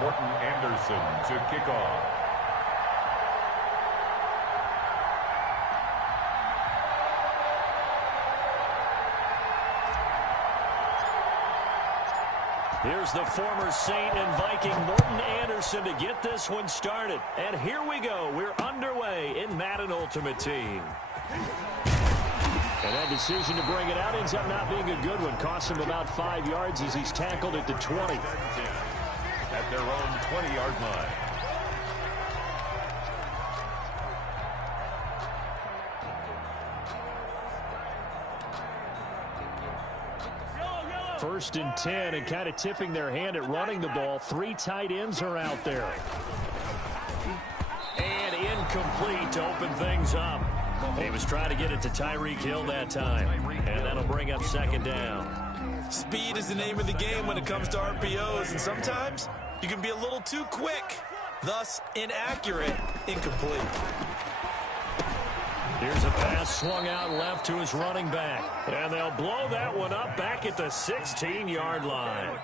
Morton Anderson to kick off. Here's the former Saint and Viking Morton Anderson to get this one started. And here we go. We're underway in Madden Ultimate Team. And that decision to bring it out ends up not being a good one. Cost him about 5 yards as he's tackled at the 20. At their own 20-yard line. First and 10, and kind of tipping their hand at running the ball. 3 tight ends are out there. And incomplete to open things up. He was trying to get it to Tyreek Hill that time. And that'll bring up second down. Speed is the name of the game when it comes to RPOs, and sometimes you can be a little too quick. Thus, inaccurate, incomplete. Here's a pass swung out left to his running back. And they'll blow that one up back at the 16-yard line.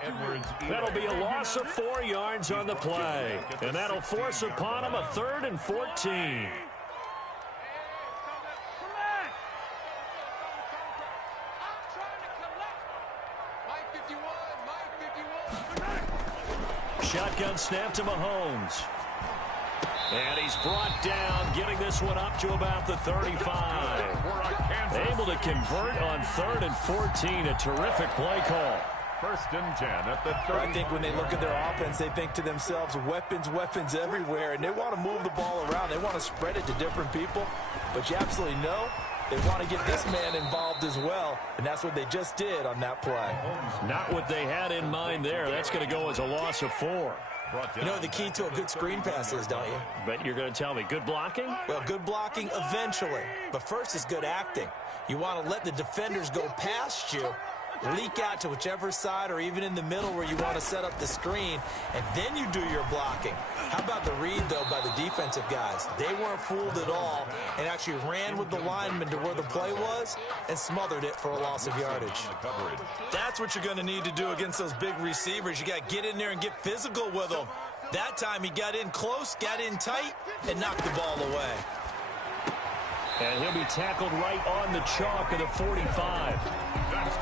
That'll be a loss of 4 yards on the play. And that'll force upon him a 3rd and 14. Shotgun snap to Mahomes. And he's brought down, getting this one up to about the 35. Able to convert on 3rd and 14. A terrific play call. First and 10 at the 30. I think when they look at their offense, they think to themselves, weapons, weapons everywhere. And they want to move the ball around. They want to spread it to different people. But you absolutely know they want to get this man involved as well. And that's what they just did on that play. Not what they had in mind there. That's going to go as a loss of 4. You know the key to a good screen pass is, don't you? But you're going to tell me, good blocking? Well, good blocking eventually. But first is good acting. You want to let the defenders go past you, leak out to whichever side or even in the middle where you want to set up the screen, and then you do your blocking. How about the read, though, by the defensive guys? They weren't fooled at all and actually ran with the lineman to where the play was and smothered it for a loss of yardage. That's what you're going to need to do against those big receivers. You got to get in there and get physical with them. That time he got in close, got in tight, and knocked the ball away. And he'll be tackled right on the chalk of the 45.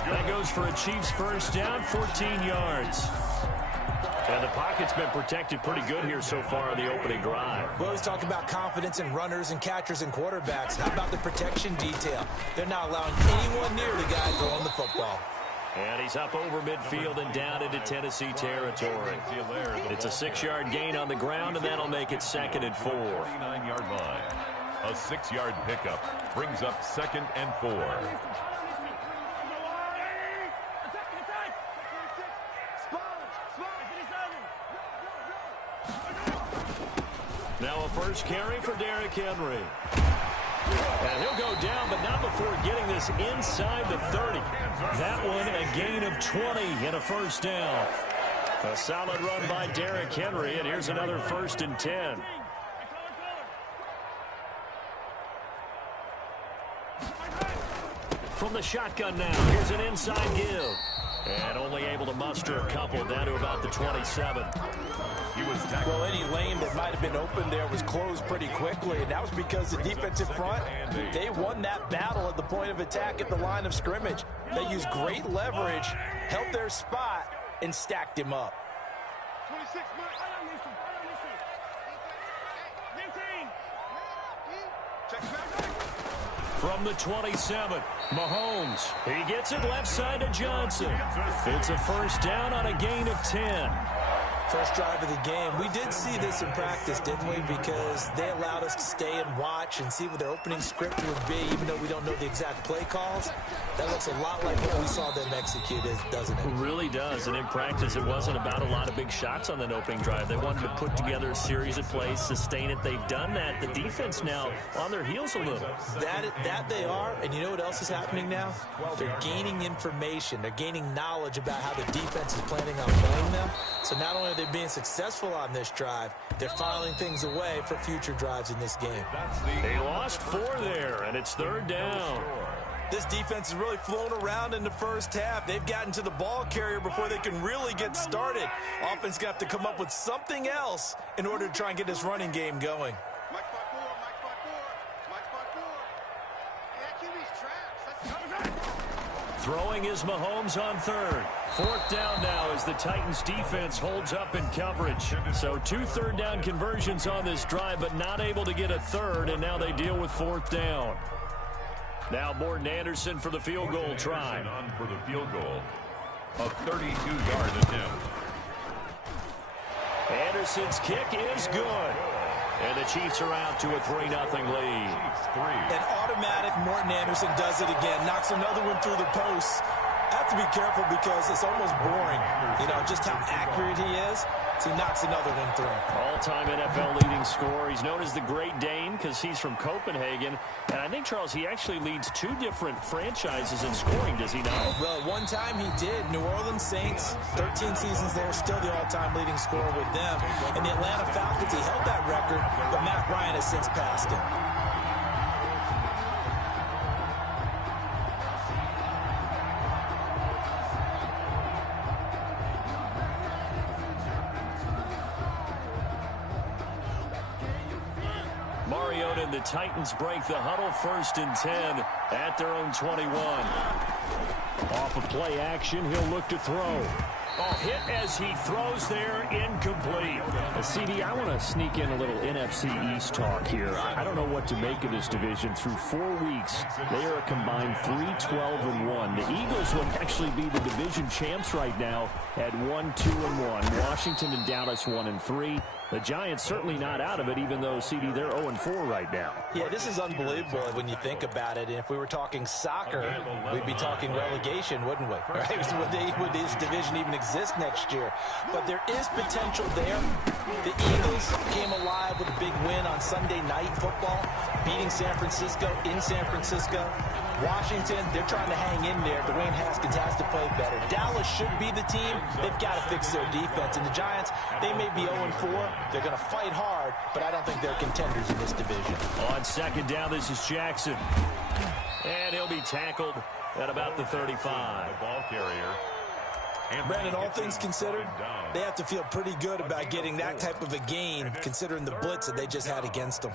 That goes for a Chiefs first down, 14 yards. And the pocket's been protected pretty good here so far on the opening drive. We always talk about confidence in runners and catchers and quarterbacks. How about the protection detail? They're not allowing anyone near the guy throwing the football. And he's up over midfield and down into Tennessee territory. It's a 6-yard gain on the ground, and that'll make it 2nd and 4. 49-yard line. A 6-yard pickup brings up 2nd and 4. Now a first carry for Derrick Henry. And he'll go down, but not before getting this inside the 30. That one a gain of 20 and a first down. A solid run by Derrick Henry, and here's another 1st and 10. From the shotgun now, here's an inside give. And only able to muster a couple down to about the 27. Well, any lane that might have been open there was closed pretty quickly, and that was because the defensive front, they won that battle at the point of attack at the line of scrimmage. They used great leverage, held their spot, and stacked him up. 26, From the 27, Mahomes. He gets it left side to Johnson. It's a first down on a gain of 10. First drive of the game. We did see this in practice, didn't we? Because they allowed us to stay and watch and see what their opening script would be, even though we don't know the exact play calls. That looks a lot like what we saw them execute, doesn't it? It really does. And in practice, it wasn't about a lot of big shots on that opening drive. They wanted to put together a series of plays, sustain it. They've done that. The defense now on their heels a little. That they are. And you know what else is happening now? They're gaining information. They're gaining knowledge about how the defense is planning on playing them. So not only are they being successful on this drive, they're filing things away for future drives in this game. They lost 4 there, and it's 3rd down. This defense has really flown around in the first half. They've gotten to the ball carrier before they can really get started. Offense got to come up with something else in order to try and get this running game going. Throwing is Mahomes on third. Fourth down now as the Titans defense holds up in coverage. So 2 third-down conversions on this drive, but not able to get a third, and now they deal with fourth down. Now Morten Andersen for the field goal try. On for the field goal. A 32-yard attempt. Anderson's kick is good. And the Chiefs are out to a 3-0 lead. An automatic Morten Andersen does it again. Knocks another one through the post. I have to be careful because it's almost boring. You know, just how accurate he is. So he knocks another one through. All-time NFL leading scorer. He's known as the Great Dane because he's from Copenhagen. And I think, Charles, he actually leads 2 different franchises in scoring, does he not? Well, one time he did. New Orleans Saints, 13 seasons there, still the all-time leading scorer with them. And the Atlanta Falcons, he held that record, but Matt Ryan has since passed him. Mariota and the Titans break the huddle, 1st and 10 at their own 21. Off of play action, he'll look to throw. Hit as he throws there, incomplete. CD, I want to sneak in a little NFC East talk here. I don't know what to make of this division. Through 4 weeks, they are a combined 3-12-1. The Eagles would actually be the division champs right now at 1-2-1. Washington and Dallas 1-3. The Giants certainly not out of it, even though, CD, they're 0-4 right now. Yeah, this is unbelievable when you think about it. And if we were talking soccer, we'd be talking relegation, wouldn't we? Right? Would this division even exist next year? But there is potential there. The Eagles came alive with a big win on Sunday Night Football, beating San Francisco in San Francisco. Washington, they're trying to hang in there. Dwayne Haskins has to play better. Dallas should be the team. They've got to fix their defense. And the Giants, they may be 0-4. They're going to fight hard, but I don't think they're contenders in this division. On 2nd down, this is Jackson. And he'll be tackled at about the 35. The ball carrier. Brandon, all things considered, they have to feel pretty good about getting that type of a gain, considering the blitz that they just had against them.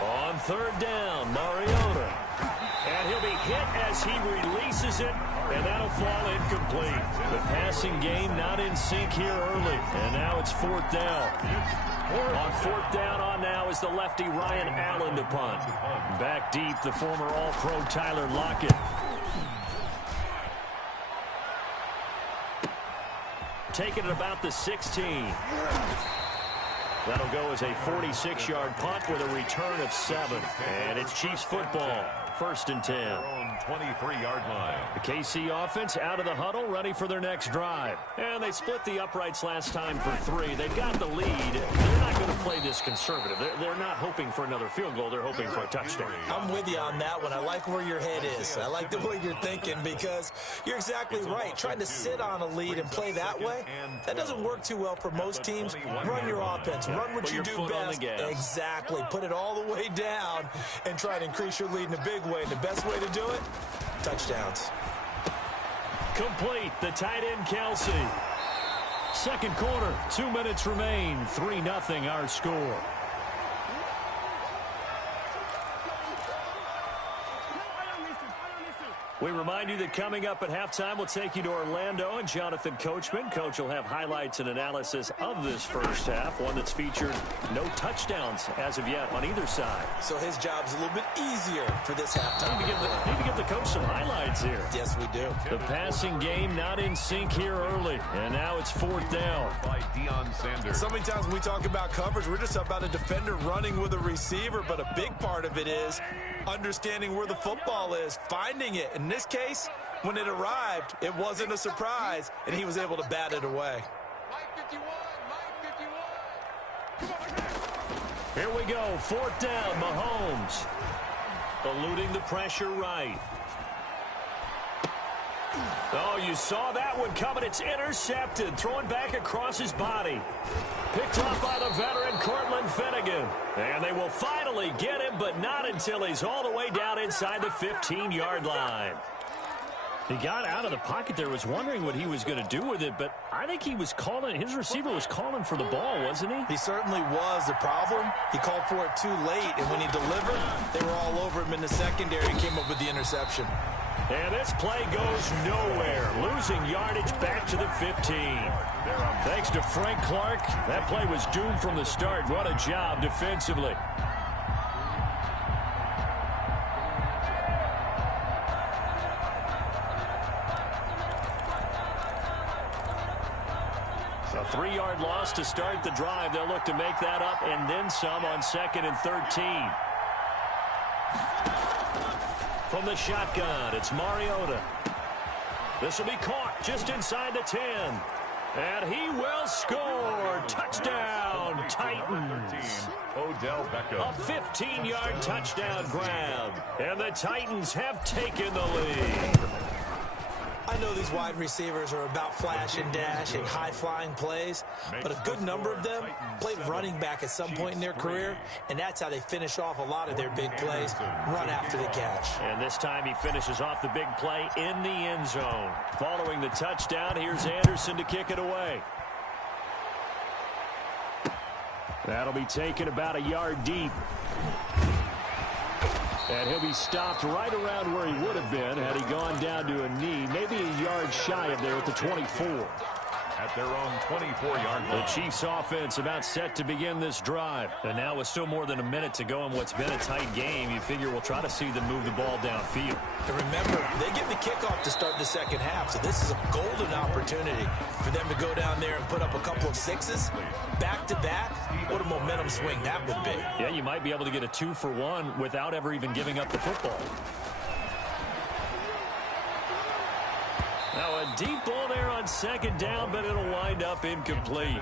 On 3rd down, Mariota. And he'll be hit as he releases it, and that'll fall incomplete. The passing game not in sync here early, and now it's 4th down. On 4th down on now is the lefty Ryan Allen to punt. Back deep, the former All-Pro Tyler Lockett. Taking it about the 16. That'll go as a 46-yard punt with a return of 7. And it's Chiefs football, 1st and 10. 23-yard line. The KC offense out of the huddle, ready for their next drive. And they split the uprights last time for 3. They've got the lead. They're not going to play this conservative. They're not hoping for another field goal. They're hoping for a touchdown. I'm with you on that one. I like where your head is. I like the way you're thinking because you're exactly right. Trying to sit on a lead and play that way, that doesn't work too well for most teams. Run your offense. Run what you do best. Exactly. Put it all the way down and try to increase your lead in a big way. And the best way to do it, touchdowns. Complete. The tight end, Kelsey. 2nd quarter, 2 minutes remain. 3-0 our score. We remind you that coming up at halftime, we'll take you to Orlando and Jonathan Coachman. Coach will have highlights and analysis of this first half, one that's featured no touchdowns as of yet on either side. So his job's a little bit easier for this halftime. Need to give the coach some highlights here. Yes, we do. The passing game not in sync here early, and now it's 4th down. By Deion Sanders. So many times when we talk about coverage, we're just about a defender running with a receiver, but a big part of it is understanding where the football is, finding it. In this case, when it arrived, it wasn't a surprise, and he was able to bat it away. Here we go, 4th down, Mahomes. Eluding the pressure right. Oh, you saw that one coming. It's intercepted. Thrown back across his body. Picked off by the veteran Cortland Finnegan. And they will finally get him, but not until he's all the way down inside the 15-yard line. He got out of the pocket there, was wondering what he was going to do with it, but I think he was calling, his receiver was calling for the ball, wasn't he? He certainly was. The problem, he called for it too late, and when he delivered, they were all over him in the secondary and came up with the interception. And this play goes nowhere, losing yardage back to the 15. Thanks to Frank Clark, that play was doomed from the start. What a job defensively. A 3-yard loss to start the drive. They'll look to make that up and then some on 2nd and 13. From the shotgun, it's Mariota. This will be caught just inside the 10. And he will score. Touchdown, Titans. Odell Beckham. A 15-yard touchdown grab. And the Titans have taken the lead. I know these wide receivers are about flash and dash and high-flying plays, but a good number of them played running back at some point in their career, and that's how they finish off a lot of their big plays, run after the catch. And this time he finishes off the big play in the end zone. Following the touchdown, here's Anderson to kick it away. That'll be taken about a yard deep. And he'll be stopped right around where he would have been had he gone down to a knee, maybe a yard shy of there at the 24. At their own 24-yard line. The Chiefs offense about set to begin this drive. And now with still more than a minute to go in what's been a tight game, you figure we'll try to see them move the ball downfield. And remember, they get the kickoff to start the second half, so this is a golden opportunity for them to go down there and put up a couple of sixes back-to-back. What a momentum swing that would be. Yeah, you might be able to get a 2-for-1 without ever even giving up the football. Now a deep ball there on 2nd down, but it'll wind up incomplete.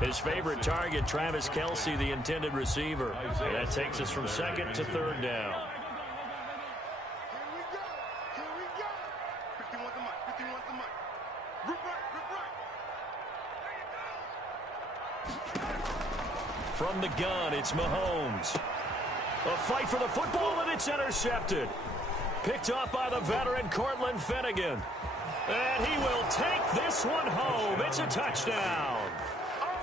His favorite target, Travis Kelce, the intended receiver. And that takes us from 2nd to 3rd down. From the gun, it's Mahomes. A fight for the football, and it's intercepted. Picked off by the veteran Cortland Finnegan. And he will take this one home. It's a touchdown.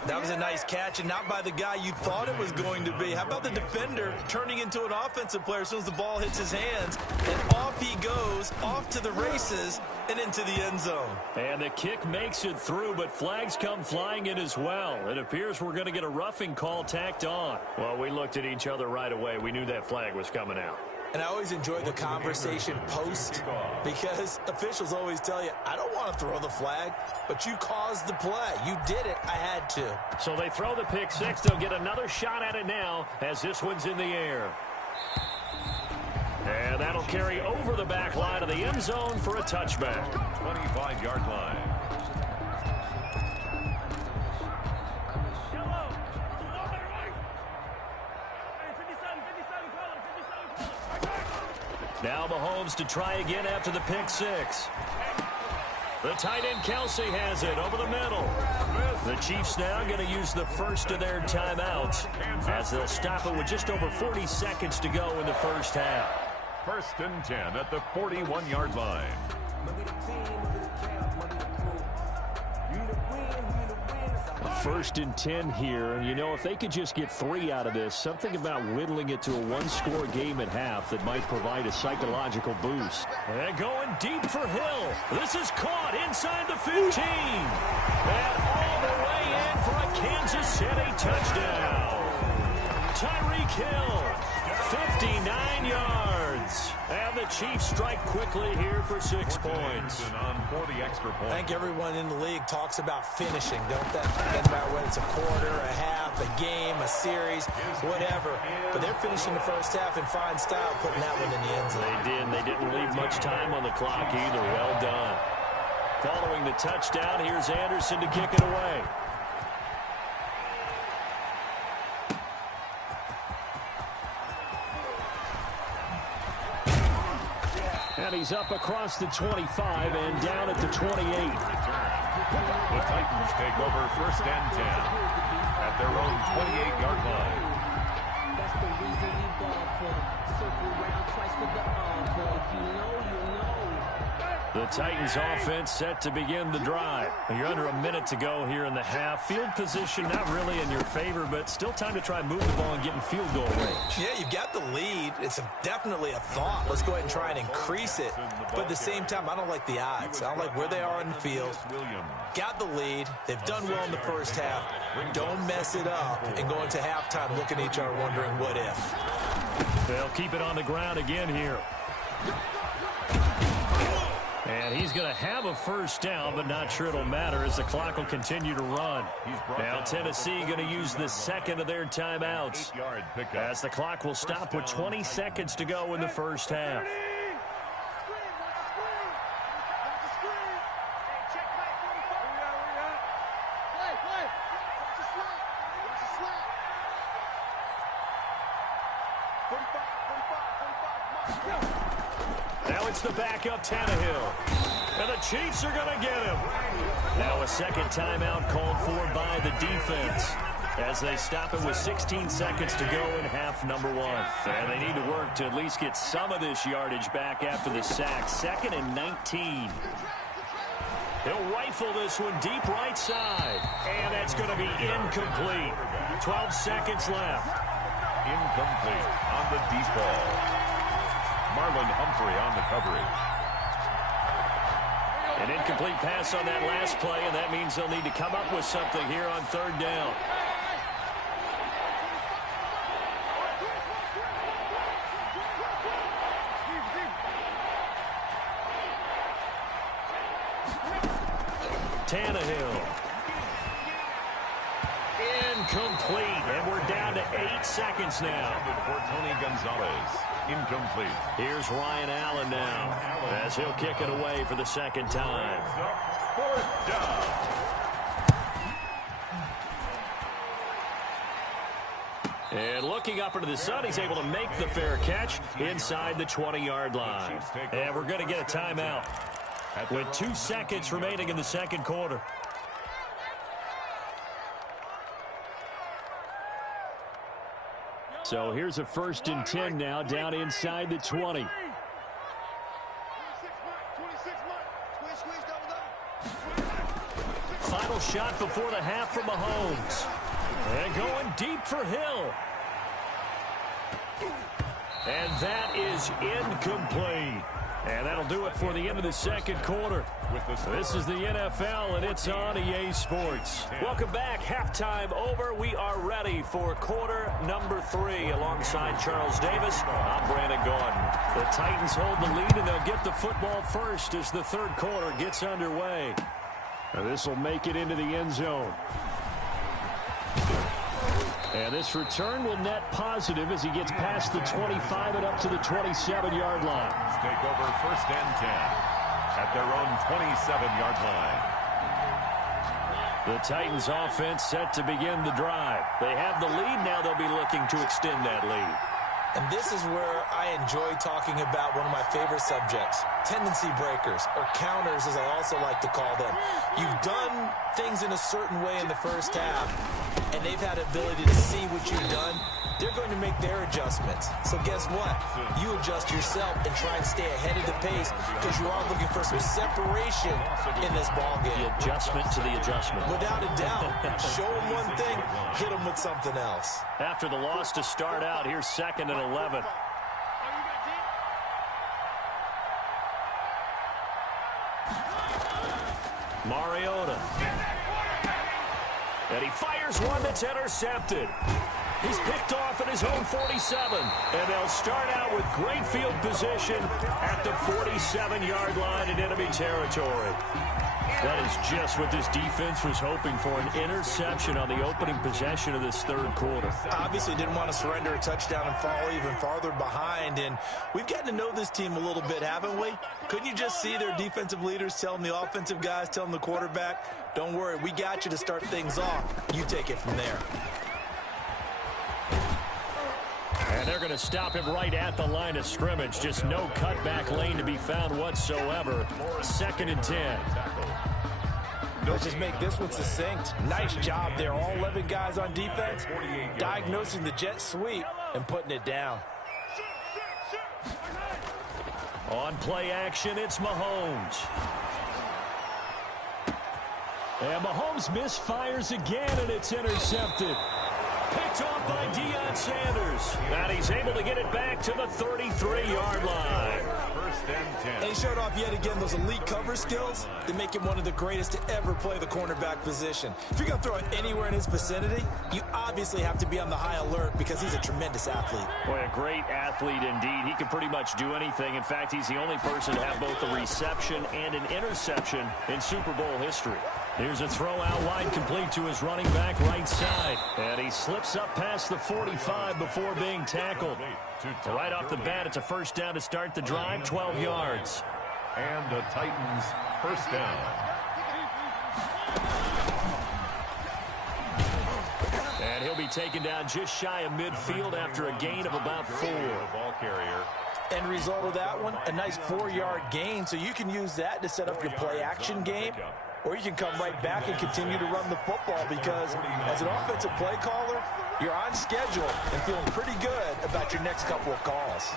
That was a nice catch, and not by the guy you thought it was going to be. How about the defender turning into an offensive player as soon as the ball hits his hands, and off he goes, off to the races, and into the end zone. And the kick makes it through, but flags come flying in as well. It appears we're going to get a roughing call tacked on. Well, we looked at each other right away. We knew that flag was coming out. And I always enjoy the conversation post because officials always tell you, I don't want to throw the flag, but you caused the play. You did it. I had to. So they throw the pick six. They'll get another shot at it now as this one's in the air. And that'll carry over the back line of the end zone for a touchback. 25-yard line. Now Mahomes to try again after the pick six. The tight end Kelce has it over the middle. The Chiefs now going to use the first of their timeouts as they'll stop it with just over 40 seconds to go in the first half. 1st and 10 at the 41-yard line. First and 10 here, and you know, if they could just get 3 out of this, something about whittling it to a one-score game at half that might provide a psychological boost. And going deep for Hill. This is caught inside the 15. And all the way in for a Kansas City touchdown. Tyreek Hill, 59 yards. And the Chiefs strike quickly here for 6 points. On 40 extra points. I think everyone in the league talks about finishing, don't they? Doesn't matter whether it's a quarter, a half, a game, a series, whatever. But they're finishing the first half in fine style, putting that one in the end zone. They did. They didn't leave much time on the clock either. Well done. Following the touchdown, here's Anderson to kick it away. And And he's up across the 25 and down at the 28. The Titans take over 1st and 10 at their own 28-yard line. That's the reason we ball for. Circle around twice for the encore. If you know, you know. The Titans offense set to begin the drive. You're under a minute to go here in the half. Field position not really in your favor, but still time to try and move the ball and get in field goal range. Yeah, you've got the lead. It's definitely a thought. Let's go ahead and try and increase it. But at the same time, I don't like the odds. I don't like where they are in the field. Got the lead. They've done well in the first half. Don't mess it up and go into halftime looking at each other wondering what if. They'll keep it on the ground again here. And he's going to have a first down, but not sure it'll matter as the clock will continue to run. Now Tennessee going to use the second of their timeouts as the clock will stop with 20 seconds to go in the first half. Now it's the backup Tannehill. And the Chiefs are going to get him. Now a second timeout called for by the defense as they stop it with 16 seconds to go in half number one. And they need to work to at least get some of this yardage back after the sack. 2nd and 19. He'll rifle this one deep right side. And that's going to be incomplete. 12 seconds left. Incomplete on the deep ball. Marlon Humphrey on the coverage. An incomplete pass on that last play, and that means they'll need to come up with something here on 3rd down. Tannehill. Incomplete, and we're down to 8 seconds now. For Tony Gonzalez. Incomplete. Here's Ryan Allen now as he'll kick it away for the second time. 4th down. And looking up into the sun, he's able to make the fair catch inside the 20-yard line. And we're going to get a timeout with 2 seconds remaining in the second quarter. So here's a 1st and 10 now down inside the 20. Final shot before the half from Mahomes. And going deep for Hill. And that is incomplete. And that'll do it for the end of the second quarter. This is the NFL, and it's on EA Sports. Welcome back. Halftime over. We are ready for quarter number 3. Alongside Charles Davis, I'm Brandon Gordon. The Titans hold the lead, and they'll get the football first as the third quarter gets underway. Now this will make it into the end zone. And this return will net positive as he gets past the 25 and up to the 27-yard line. Take over 1st and 10 at their own 27-yard line. The Titans offense set to begin the drive. They have the lead. Now they'll be looking to extend that lead. And this is where I enjoy talking about one of my favorite subjects, tendency breakers, or counters as I also like to call them. You've done things in a certain way in the first half, and they've had the ability to see what you've done. They're going to make their adjustments. So guess what? You adjust yourself and try and stay ahead of the pace because you are looking for some separation in this ball game. The adjustment to the adjustment. Without a doubt. Show them one thing, hit them with something else. After the loss to start out, here's 2nd and 11. Mariota. And he fires one that's intercepted. He's picked off at his own 47. And they'll start out with great field position at the 47-yard line in enemy territory. That is just what this defense was hoping for, an interception on the opening possession of this third quarter. Obviously didn't want to surrender a touchdown and fall even farther behind, and we've gotten to know this team a little bit, haven't we? Couldn't you just see their defensive leaders telling the offensive guys, telling the quarterback, don't worry, we got you to start things off. You take it from there. And they're going to stop him right at the line of scrimmage. Just no cutback lane to be found whatsoever. 2nd and 10. Let's just make this one succinct. Nice job there. All 11 guys on defense, diagnosing the jet sweep and putting it down. On play action, it's Mahomes. And Mahomes misfires again, and it's intercepted. Picked off by Deion Sanders. And he's able to get it back to the 33-yard line. 1st and 10. And he showed off yet again those elite cover skills that make him one of the greatest to ever play the cornerback position. If you're going to throw it anywhere in his vicinity, you obviously have to be on the high alert because he's a tremendous athlete. Boy, a great athlete indeed. He can pretty much do anything. In fact, he's the only person to have both a reception and an interception in Super Bowl history. Here's a throw out wide, complete to his running back right side. And he slips up past the 45 before being tackled. Right off the bat, it's a 1st down to start the drive, 12 yards. And the Titans 1st down. And he'll be taken down just shy of midfield after a gain of about 4. Ball carrier. End result of that one, a nice 4-yard gain, so you can use that to set up your play-action game, or you can come right back and continue to run the football because as an offensive play caller, you're on schedule and feeling pretty good about your next couple of calls.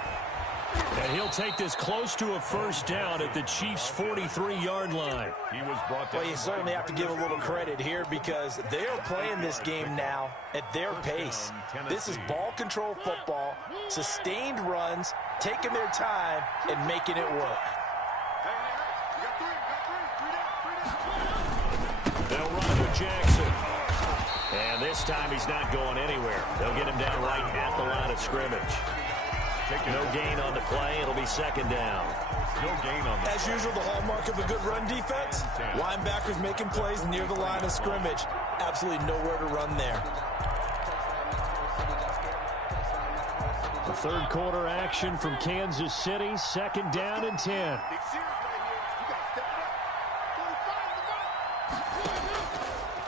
And he'll take this close to a 1st down at the Chiefs' 43-yard line. He was brought down. Well, you certainly have to give a little credit here because they are playing this game now at their pace. This is ball control football, sustained runs, taking their time, and making it work. They'll run with Jackson. And this time he's not going anywhere. They'll get him down right at the line of scrimmage. No gain on the play. It'll be 2nd down. No gain on the As usual, the hallmark of a good run defense, linebackers making plays near the line of scrimmage. Absolutely nowhere to run there. The 3rd quarter action from Kansas City. 2nd down and 10.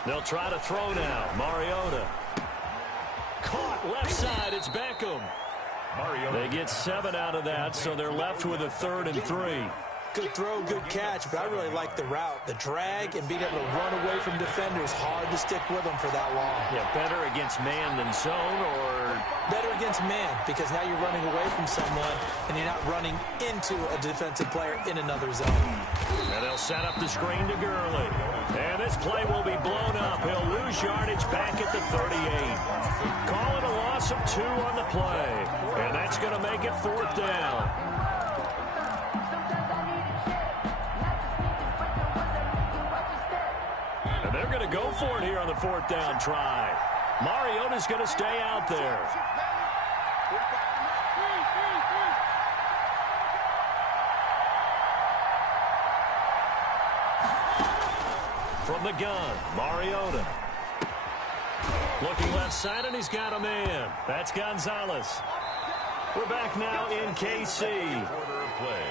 They'll try to throw now. Mariota. Caught left side. It's Beckham. They get 7 out of that, so they're left with a 3rd and 3. Good throw, good catch, but I really like the route. The drag and being able to run away from defenders, hard to stick with them for that long. Yeah, better against man than zone, or better against man, because now you're running away from someone and you're not running into a defensive player in another zone. And they'll set up the screen to Gurley. And this play will be blown up. He'll lose yardage back at the 38. Call it a loss of 2 on the play. And that's going to make it 4th down. And they're going to go for it here on the 4th down try. Mariota's going to stay out there. From the gun, Mariota. Looking left side, and he's got a man. That's Gonzalez. We're back now in KC.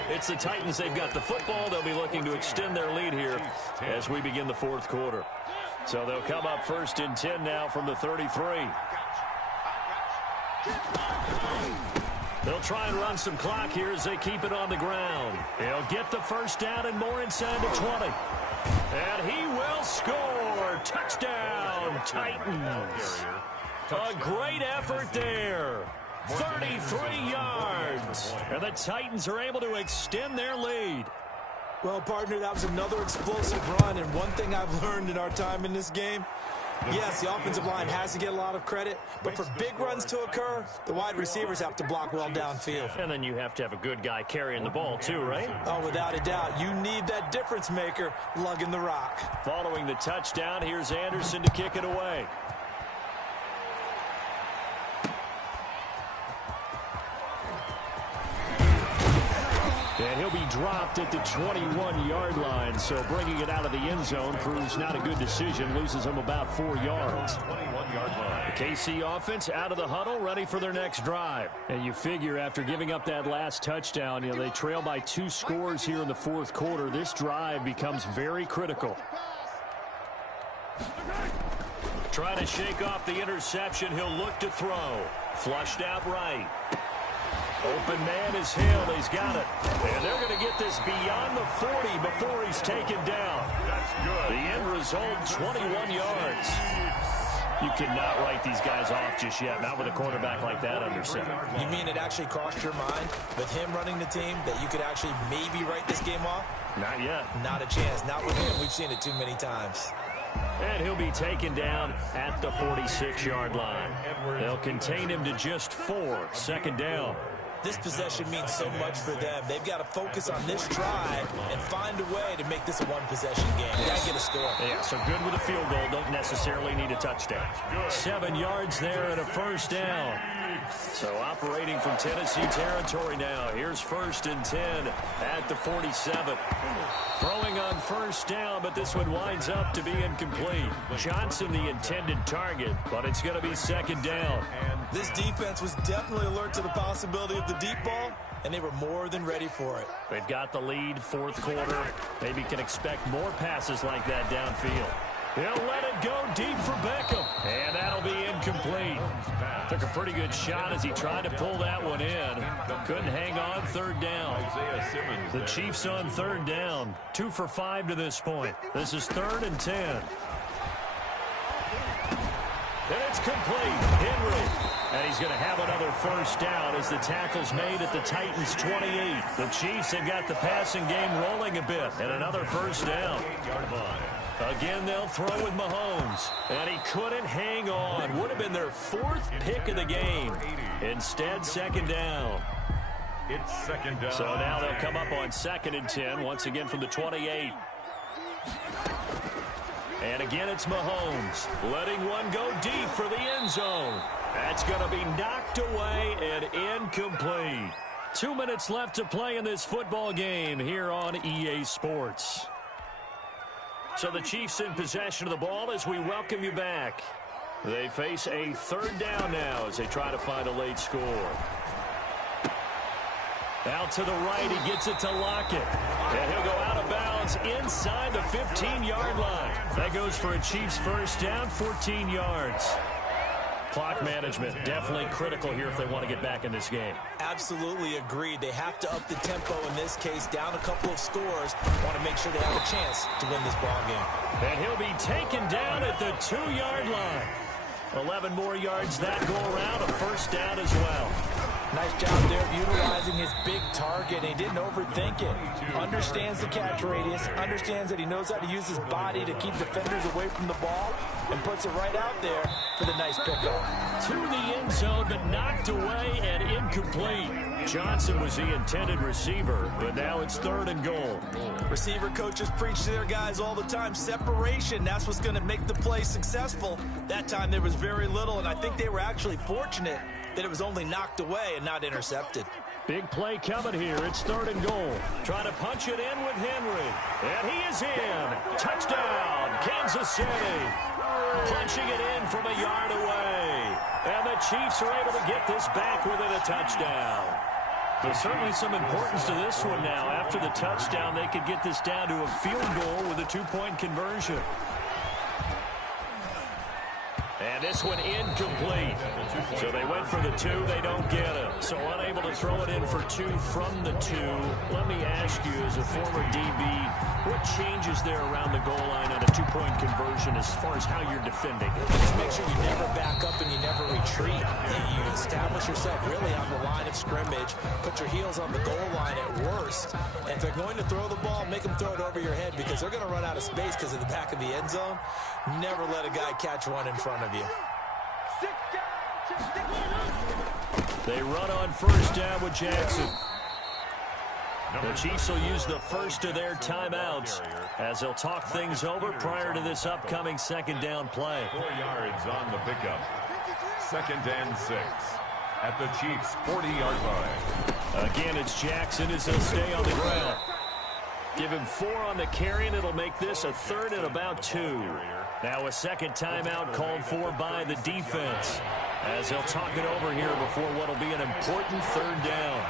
It's the Titans. They've got the football. They'll be looking to extend their lead here as we begin the 4th quarter. So they'll come up 1st and 10 now from the 33. They'll try and run some clock here as they keep it on the ground. They'll get the 1st down and more inside the 20. And he will score. Touchdown, Titans. A great effort there. 33 yards. And the Titans are able to extend their lead. Well, partner, that was another explosive run. And one thing I've learned in our time in this game, yes, the offensive line has to get a lot of credit, but for big runs to occur, the wide receivers have to block well downfield. And then you have to have a good guy carrying the ball too, right? Oh, without a doubt. You need that difference maker lugging the rock. Following the touchdown, here's Anderson to kick it away. And he'll be dropped at the 21-yard line, so bringing it out of the end zone proves not a good decision. Loses him about 4 yards. 21-yard line. The KC offense out of the huddle, ready for their next drive. And you figure after giving up that last touchdown, they trail by 2 scores here in the 4th quarter. This drive becomes very critical. Trying to shake off the interception. He'll look to throw. Flushed out right. Open man is Hill. He's got it. And they're going to get this beyond the 40 before he's taken down. That's good. The end result, 21 yards. You cannot write these guys off just yet, not with a quarterback like that under center. You mean it actually crossed your mind with him running the team that you could actually maybe write this game off? Not yet. Not a chance. Not with him. We've seen it too many times. And he'll be taken down at the 46-yard line. They'll contain him to just 4. Second down. This possession means so much for them. They've got to focus on this drive and find a way to make this a one-possession game. They got to get a score. Yeah, so good with a field goal. Don't necessarily need a touchdown. 7 yards there and a first down. So operating from Tennessee territory now. Here's 1st and 10 at the 47. Throwing on first down, but this one winds up to be incomplete. Johnson the intended target, but it's going to be second down. This defense was definitely alert to the possibility of the deep ball, and they were more than ready for it. They've got the lead, 4th quarter. Maybe can expect more passes like that downfield. He'll let it go deep for Beckham, and that'll be incomplete. Took a pretty good shot as he tried to pull that one in. Couldn't hang on, 3rd down. The Chiefs on 3rd down. 2 for 5 to this point. This is 3rd and 10. And it's complete. Henry. And he's going to have another first down as the tackle's made at the Titans' 28. The Chiefs have got the passing game rolling a bit. And another first down. Again, they'll throw with Mahomes. And he couldn't hang on. Would have been their 4th pick of the game. Instead, second down. It's second down. So now they'll come up on 2nd and 10, once again from the 28. And again, it's Mahomes letting one go deep for the end zone. That's going to be knocked away and incomplete. 2 minutes left to play in this football game here on EA Sports. So the Chiefs in possession of the ball as we welcome you back. They face a 3rd down now as they try to find a late score. Out to the right, he gets it to Lockett. And he'll go out of bounds inside the 15-yard line. That goes for a Chiefs first down, 14 yards. Clock management definitely critical here if they want to get back in this game. Absolutely agreed. They have to up the tempo in this case, down a couple of scores. Want to make sure they have a chance to win this ball game. And he'll be taken down at the 2-yard line. 11 more yards that go around, a first down as well. Nice job there of utilizing his big target. He didn't overthink it. Understands the catch radius. Understands that he knows how to use his body to keep defenders away from the ball. And puts it right out there for the nice pickup. To the end zone, but knocked away and incomplete. Johnson was the intended receiver, but now it's 3rd and goal. Receiver coaches preach to their guys all the time. Separation, that's what's going to make the play successful. That time there was very little, and I think they were actually fortunate that it was only knocked away and not intercepted. Big play coming here. It's 3rd and goal. Trying to punch it in with Henry. And he is in. Touchdown, Kansas City. Punching it in from a yard away. And the Chiefs are able to get this back within a touchdown. There's certainly some importance to this one now. After the touchdown, they could get this down to a field goal with a 2-point conversion. And this one incomplete. So they went for the 2. They don't get it. So unable to throw it in for 2 from the 2. Let me ask you, as a former DB, what changes there around the goal line on a 2-point conversion as far as how you're defending? Just make sure you never back up and you never retreat. You establish yourself really on the line of scrimmage. Put your heels on the goal line at worst. And if they're going to throw the ball, make them throw it over your head because they're going to run out of space because of the back of the end zone. Never let a guy catch one in front of you. They run on first down with Jackson. The Chiefs will use the first of their timeouts as they'll talk things over prior to this upcoming second down play. 4 yards on the pickup. 2nd and 6 at the Chiefs' 40-yard line. Again, it's Jackson as he'll stay on the ground. Give him 4 on the carry, and it'll make this a 3rd and about 2. Now a second timeout called for by the defense as they'll talk it over here before what will be an important 3rd down.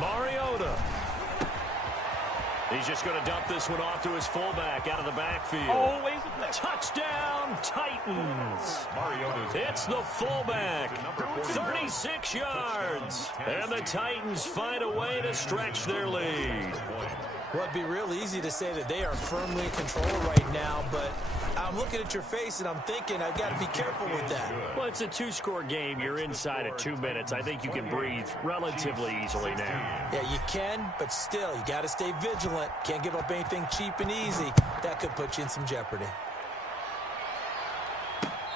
Mariota He's just going to dump this one off to his fullback out of the backfield. Always a Touchdown, Titans. It's the fullback. 36 yards. And the Titans find a way to stretch their lead. Well, it'd be real easy to say that they are firmly in control right now, but I'm looking at your face and I'm thinking I've got to be careful with that. Well, it's a two-score game. You're inside of 2 minutes. I think you can breathe relatively easily now. Yeah, you can, but still, you got to stay vigilant. Can't give up anything cheap and easy. That could put you in some jeopardy.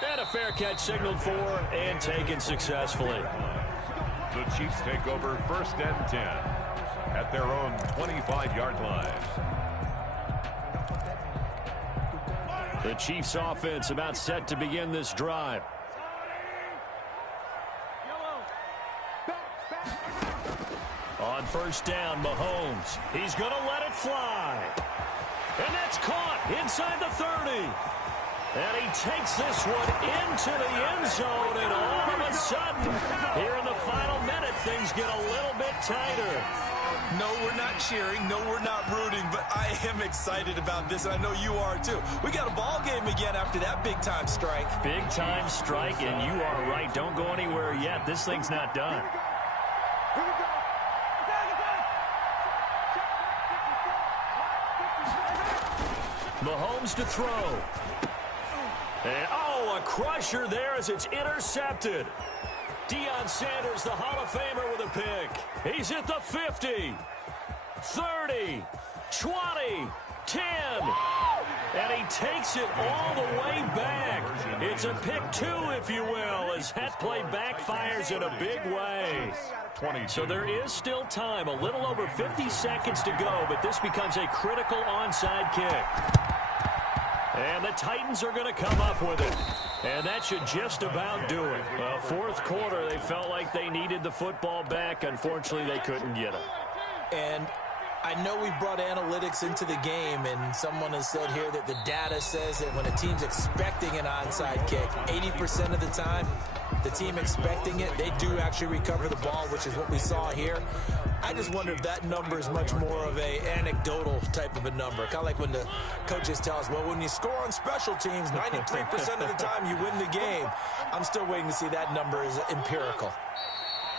And a fair catch signaled for and taken successfully. The Chiefs take over 1st and 10 at their own 25-yard line. The Chiefs offense about set to begin this drive. On 1st down, Mahomes. He's going to let it fly. And that's caught inside the 30. And he takes this one into the end zone, and all of a sudden, here in the final minute, things get a little bit tighter. No, we're not cheering. No, we're not rooting, but I am excited about this, and I know you are too. We got a ball game again after that big-time strike. Big-time strike, and you are right. Don't go anywhere yet. This thing's not done. Mahomes to throw. And, oh, a crusher there as it's intercepted. Deion Sanders, the Hall of Famer, with a pick. He's at the 50, 30, 20, 10. And he takes it all the way back. It's a pick two, if you will, as that play backfires in a big way. So there is still time, a little over 50 seconds to go, but this becomes a critical onside kick. And the Titans are going to come up with it. And that should just about do it. Well, 4th quarter, they felt like they needed the football back. Unfortunately, they couldn't get it. And I know we brought analytics into the game, and someone has said here that the data says that when a team's expecting an onside kick, 80% of the time, the team expecting it, they do actually recover the ball, which is what we saw here. I just wonder if that number is much more of a anecdotal type of a number. Kind of like when the coaches tell us, well, when you score on special teams, 93% of the time you win the game. I'm still waiting to see that number is empirical.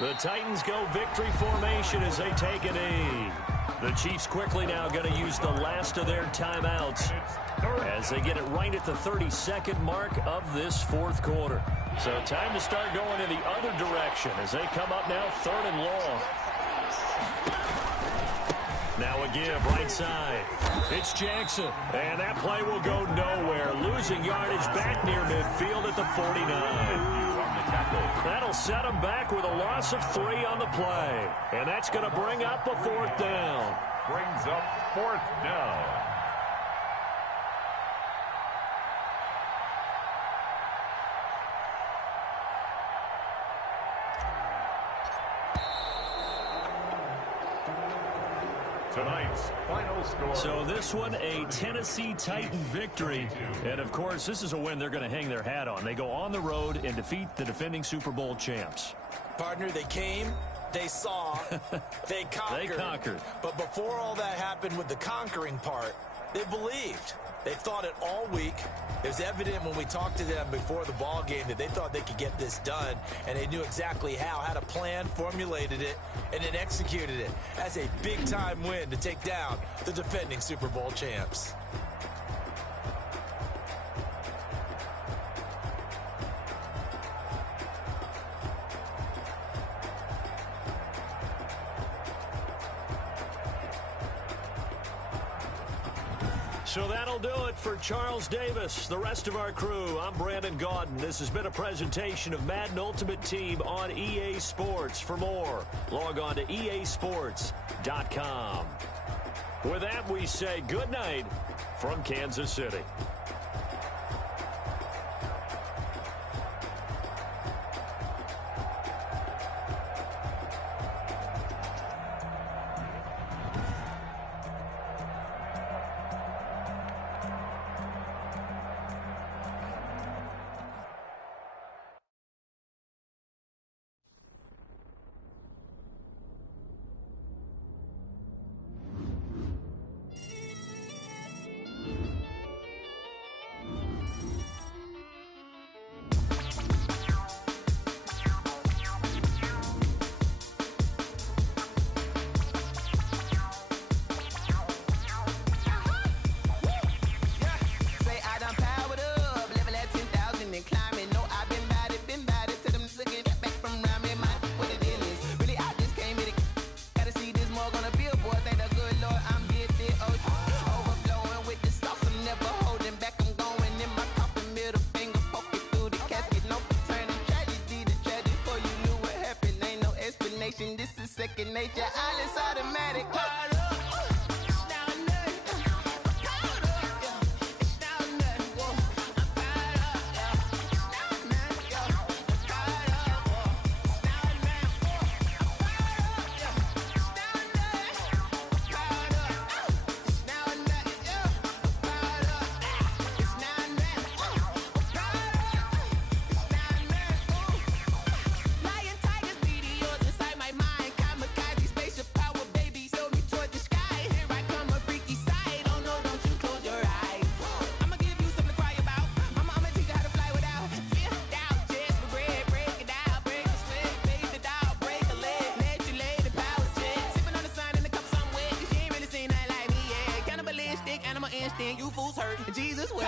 The Titans go victory formation as they take a knee. The Chiefs quickly now going to use the last of their timeouts as they get it right at the 32nd mark of this 4th quarter. So time to start going in the other direction as they come up now 3rd and long. Now a give right side. It's Jackson. And that play will go nowhere. Losing yardage back near midfield at the 49. That'll set him back with a loss of 3 on the play. And that's going to bring up a 4th down. Brings up 4th down. Tonight's final score. So this one, a Tennessee Titan victory. And, of course, this is a win they're going to hang their hat on. They go on the road and defeat the defending Super Bowl champs. Partner, they came, they saw, they conquered. They conquered. But before all that happened with the conquering part, they believed. They thought it all week. It was evident when we talked to them before the ball game that they thought they could get this done, and they knew exactly how, had a plan, formulated it, and then executed it. That's a big-time win to take down the defending Super Bowl champs. So that'll do it for Charles Davis, the rest of our crew. I'm Brandon Gaudin. This has been a presentation of Madden Ultimate Team on EA Sports. For more, log on to easports.com. With that, we say good night from Kansas City. nature, all is automatic. You fools hurt. Jesus will.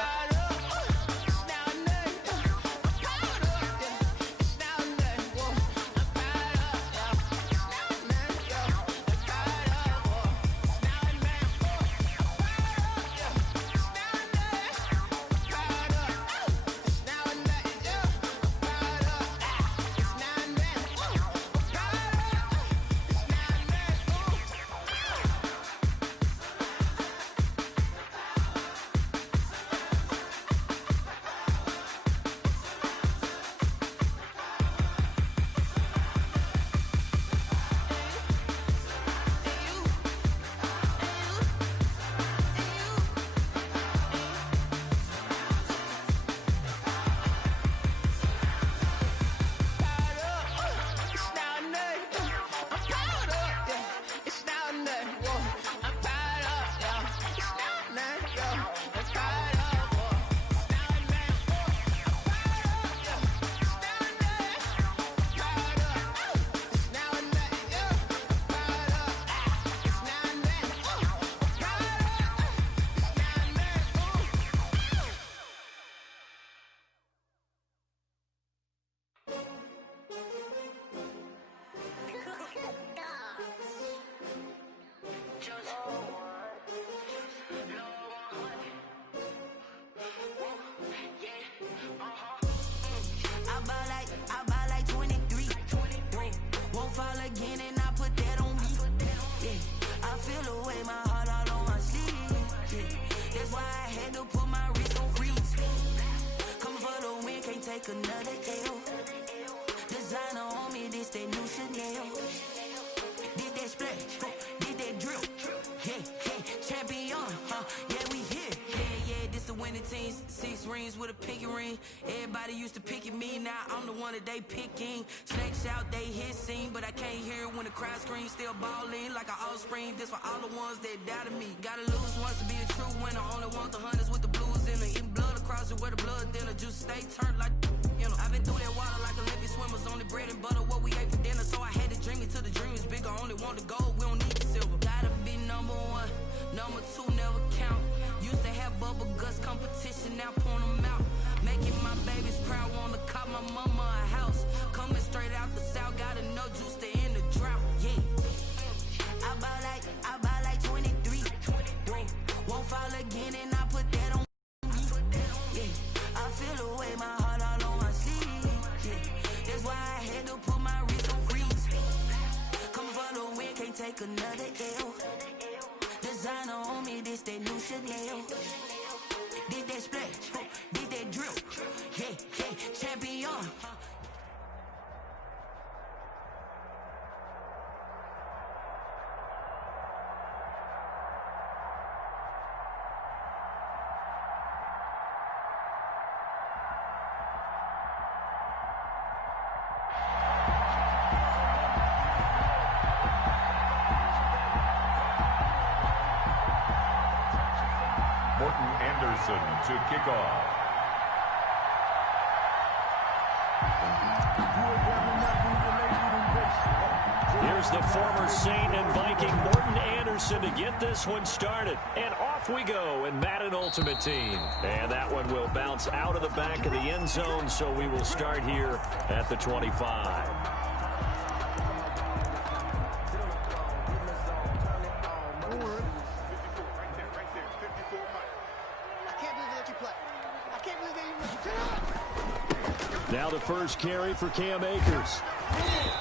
I buy like 23. Won't fall again and I put that on me. Yeah, I feel away my heart all on my sleeve. Yeah, that's why I had to put my wrist on freeze. Coming for the win, can't take another L. Designer on me, this that new Chanel. Did that splash, did that drill. Yeah, champion, yeah, we here. Yeah, this the winning team. 6 rings with a pinky ring. Everybody used to pick at me, now I'm the one that they picking. Snakes out, they hit scene, but I can't hear it when the crowd screams. Still ballin' like an offspring. This for all the ones that doubted me. Gotta lose once to be a true winner. Only want the hunters with the blues in it. Eating blood across it where the blood thinner. Juice stay turned like, you know. I've been through that water like Olympic swimmers. Only bread and butter, what we ate for dinner. So I had to dream it till the dream is bigger. Only want the gold, we don't need the silver. Gotta be number 1, number 2 never count. Used to have bubble guts competition, now point them out. Making my babies proud, wanna cop my mama a house. Coming straight out the south, gotta know juice to end the drought. Yeah, I buy like 23. Won't fall again and I put that on me. Yeah, I feel away my heart all on my sleeve. Yeah, that's why I had to put my wrist on freeze. Coming for the win, can't take another L. Designer on me, this that new Chanel. Did that splash, did that drill. Yeah, champion. Morten Andersen to kick off. Here's the former Saint and Viking Morten Andersen to get this one started. And off we go in Madden Ultimate Team. And that one will bounce out of the back of the end zone, so we will start here at the 25. Now the first carry for Cam Akers.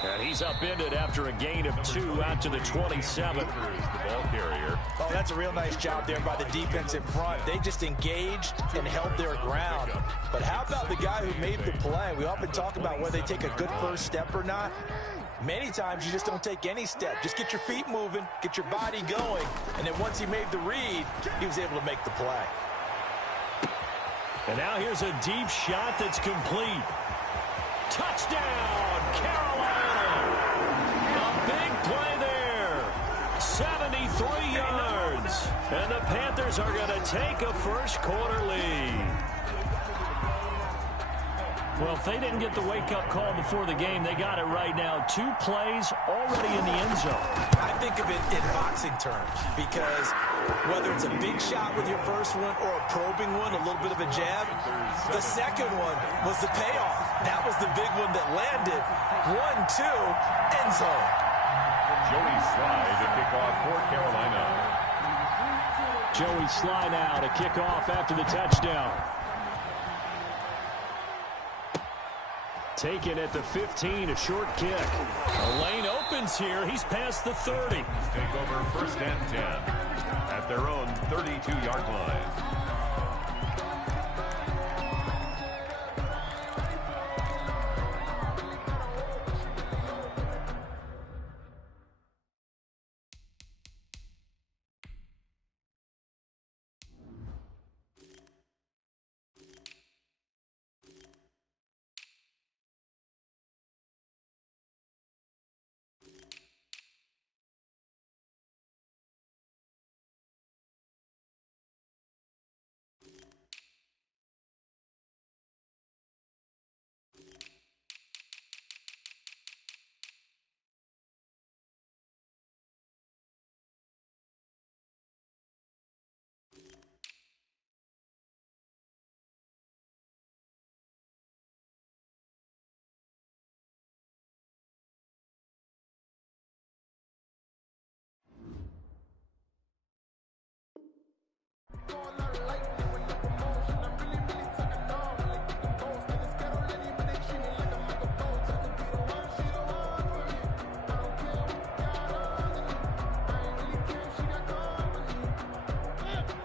And he's upended after a gain of 2 out to the 27. The ball carrier. Oh, that's a real nice job there by the defense in front. They just engaged and held their ground. But how about the guy who made the play? We often talk about whether they take a good first step or not. Many times you just don't take any step. Just get your feet moving, get your body going, and then once he made the read, he was able to make the play. And now here's a deep shot that's complete. Touchdown, Carolina! A big play there. 73 yards. And the Panthers are going to take a first-quarter lead. Well, if they didn't get the wake-up call before the game, they got it right now. 2 plays already in the end zone. I think of it in boxing terms because whether it's a big shot with your first one or a probing one, a little bit of a jab, the second one was the payoff. That was the big one that landed. 1-2, end zone. Joey Slye to kick off for Carolina. Joey Slye now to kick off after the touchdown. Taken at the 15, a short kick. The lane opens here. He's past the 30. Take over first and 10 at their own 32-yard line.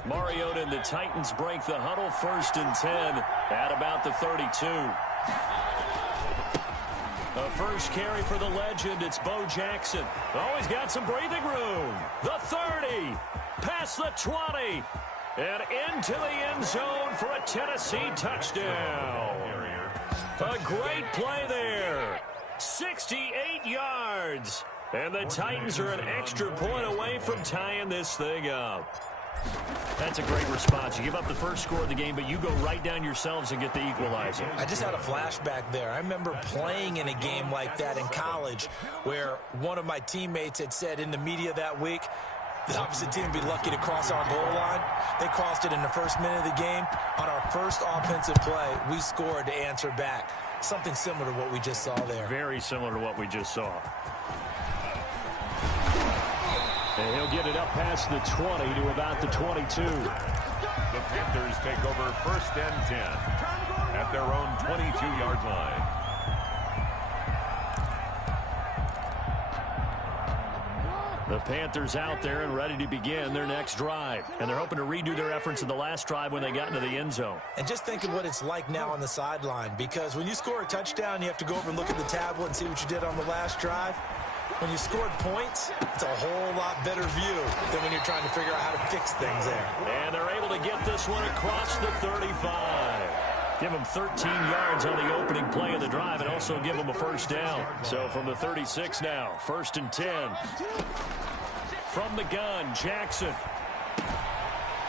Mariota and the Titans break the huddle, 1st and 10 at about the 32. The first carry for the legend, it's Bo Jackson. Oh, he's got some breathing room. The 30, past the 20, and into the end zone for a Tennessee touchdown. A great play there. 68 yards. And the Titans are an extra point away from tying this thing up. That's a great response. You give up the first score of the game, but you go right down yourselves and get the equalizer. I just had a flashback there. I remember playing in a game like that in college where one of my teammates had said in the media that week, the opposite team would be lucky to cross our goal line. They crossed it in the first minute of the game. On our first offensive play, we scored to answer back. Something similar to what we just saw there. Very similar to what we just saw. And he'll get it up past the 20 to about the 22. The Panthers take over 1st and 10 at their own 22-yard line. The Panthers out there and ready to begin their next drive. And they're hoping to redo their efforts in the last drive when they got into the end zone. And just think of what it's like now on the sideline, because when you score a touchdown, you have to go over and look at the tablet and see what you did on the last drive. When you scored points, it's a whole lot better view than when you're trying to figure out how to fix things there. And they're able to get this one across the 35. Give them 13 yards on the opening play of the drive and also give them a first down. So from the 36 now, 1st and 10. From the gun, Jackson.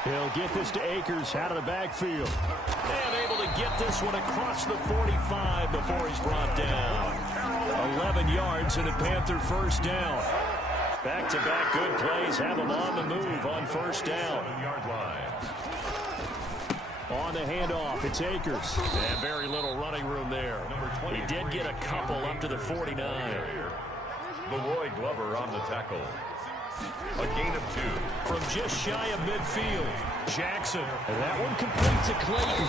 He'll get this to Akers out of the backfield. And able to get this one across the 45 before he's brought down. 11 yards and a Panther first down. Back-to-back good plays have them on the move on first down. On the handoff, it's Akers. And very little running room there. He did get a couple up to the 49. Leroy Glover on the tackle. A gain of 2. From just shy of midfield, Jackson. And that one complete to Clayton.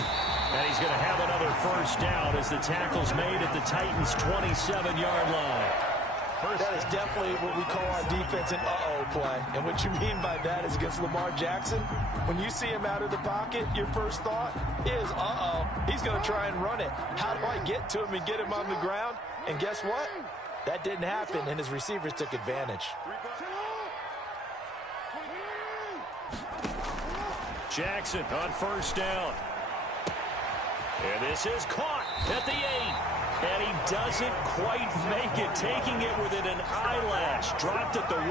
And he's going to have another first down as the tackle's made at the Titans' 27-yard line. That is definitely what we call our defense an uh-oh play. And what you mean by that is against Lamar Jackson, when you see him out of the pocket, your first thought is, uh-oh, he's going to try and run it. How do I get to him and get him on the ground? And guess what? That didn't happen, and his receivers took advantage. Jackson on first down. And this is caught at the 8. And he doesn't quite make it, taking it within an eyelash. Dropped at the 1.